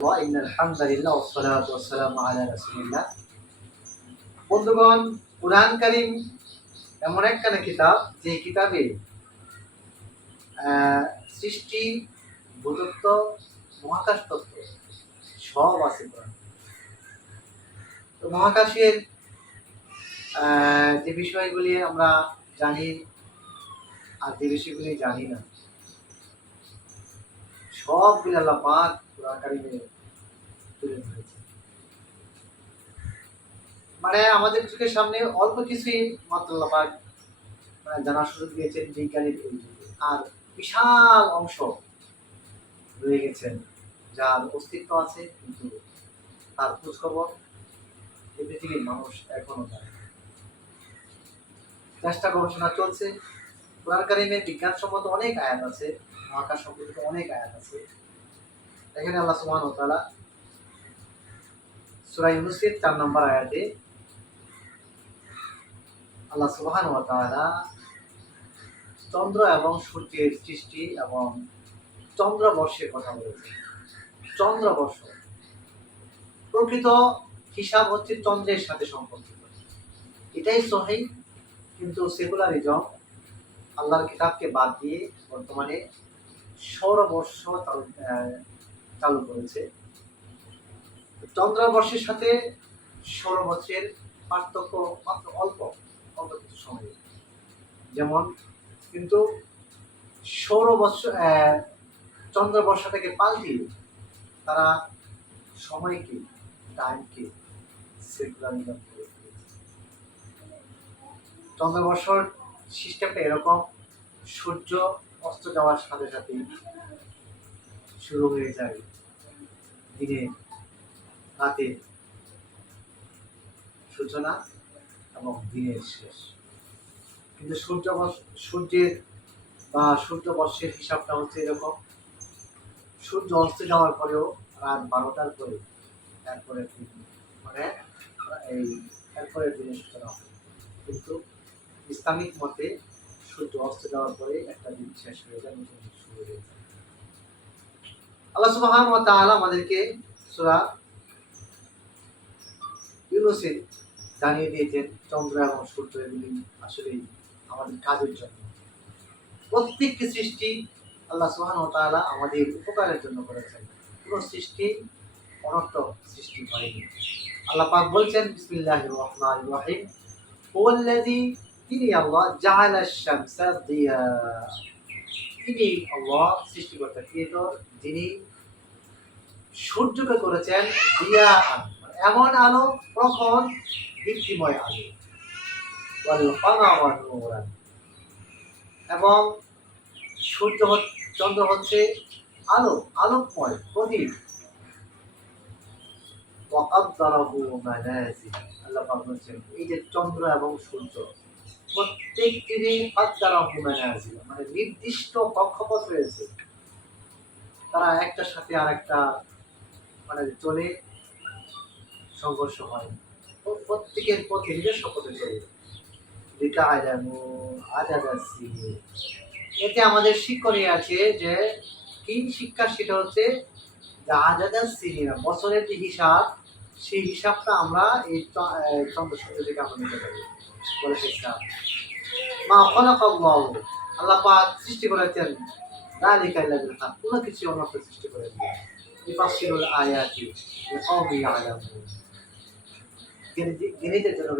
إن الحمد لله والصلاة والسلام على رسول الله বন্ধুগণ কোরআন কারিম এমন একখানা কিতাব যে কিতাবে আহ, সৃষ্টি ভূতত্ব মহাকাশ তত্ত্ব সব আছে কোরআন তো মহাকাশের আহ, যে বিষয়গুলি আমরা জানি আর যে বিষয়গুলি জানি না সবগুলি আল্লাহ পাক কারিমে তুলে ধরেছে মানে আমাদের চোখের সামনে অল্প কিছুই মাত্র আল্লাহ পাক মানে জানার সুযোগ দিয়েছেন বিজ্ঞানীর। আর বিশাল অংশ রয়ে গেছেন যার অস্তিত্ব আছে, কিন্তু তার খোঁজখবর এই পৃথিবীর মানুষ এখনও জানে। চেষ্টা গবেষণা চলছে কোরআন কারিমের বিজ্ঞানসম্মত অনেক আয়াত আছে মহাকাশ সম্পর্কিত অনেক আয়াত আছে। এখানে আল্লাহ সুবহান ও তাআলা সূরা ইউনূসের 4 নম্বর আয়াতে আল্লাহ চন্দ্র এবং সূর্যের সৃষ্টি এবং চন্দ্রবর্ষের কথা বলেছেন। চন্দ্রবর্ষ প্রকৃত হিসাব হচ্ছে চন্দ্রের সাথে সম্পর্কিত। এটাই সহি, কিন্তু সেকুলারিজম আল্লাহর কিতাবকে বাদ দিয়ে বর্তমানে সৌরবর্ষ চালু করেছে। চন্দ্রবর্ষের সাথে সৌরবর্ষের পার্থক্য মাত্র অল্প অল্প কিছু সময়। যেমন, কিন্তু সৌরবর্ষ চন্দ্রবর্ষটাকে পাল্টিয়ে তারা সময়কে, টাইমকে সেকুলারিজম করে চন্দ্রবর্ষর সিস্টেমটা এরকম সূর্য অস্ত যাওয়ার সাথে সাথে শুরু হয়ে যায় দিনে, রাতে সূচনা এবং দিনের শেষ। কিন্তু সূর্য সূর্যের বা সূর্য বর্ষের হিসাবটা হচ্ছে এরকম। সূর্য অস্ত যাওয়ার পরেও রাত বারোটার পরে তারপরে মানে এই এরপরের দিনের সূচনা। কিন্তু ইসলামিক মতে সূর্য অস্ত যাওয়ার পরে একটা দিন শেষ হয়ে যায়, নতুন দিন শুরু হয়ে যায়। আল্লাহ সুবহান ওয়া আমাদেরকে সূরা ইউনুসে জানিয়ে দিয়েছেন, চন্দ্র এবং সূর্য এগুলি আসলে আমাদের কাজের জন্য। প্রত্যেকটি সৃষ্টি আল্লাহ সুবহান ওয়া তাআলা আমাদের উপকারের জন্য করেছেন। কোনো সৃষ্টি অনর্থক সৃষ্টি হয়নি। আল্লাহ পাক বলছেন, বিসমিল্লাহির রহমানির রহিম। তিনি আল্লাহ জাআলা শামসা দিয়া তিনি আল্লাহ সৃষ্টিকর্তা যিনি সূর্যকে করেছেন দিয়া এমন আলো প্রখর দীপ্তিময় আলো। এবং সূর্য চন্দ্র হচ্ছে আলো, আলোকময়, প্রদীপ। আল্লাহ বলছেন, এই যে চন্দ্র এবং সূর্য প্রত্যেকটিরই কাদ্দারাহু মানাজিল মানে নির্দিষ্ট কক্ষপথ রয়েছে। তারা একটার সাথে আরেকটা মানে চলে সংঘর্ষ হয়। প্রত্যেকের পথে নিজস্ব পথে চলে। এতে আমাদের শিক্ষণীয় আছে যে কি শিক্ষা? সেটা হচ্ছে আজাদা বছরের যে হিসাব সেই হিসাবটা আমরা এই সূর্য থেকে আমরা নিতে পারি। বলে শিক্ষা মা খলাকাল্লাহু। আল্লাহ পাক সৃষ্টি করেছেন। যালিকা ইল্লাবিল হক কোনো কিছু অনর্থ সৃষ্টি করেন ইফাসিরুল আয়াতি। লিকাউমি ইয়ালামুন জ্ঞানীদের জন্য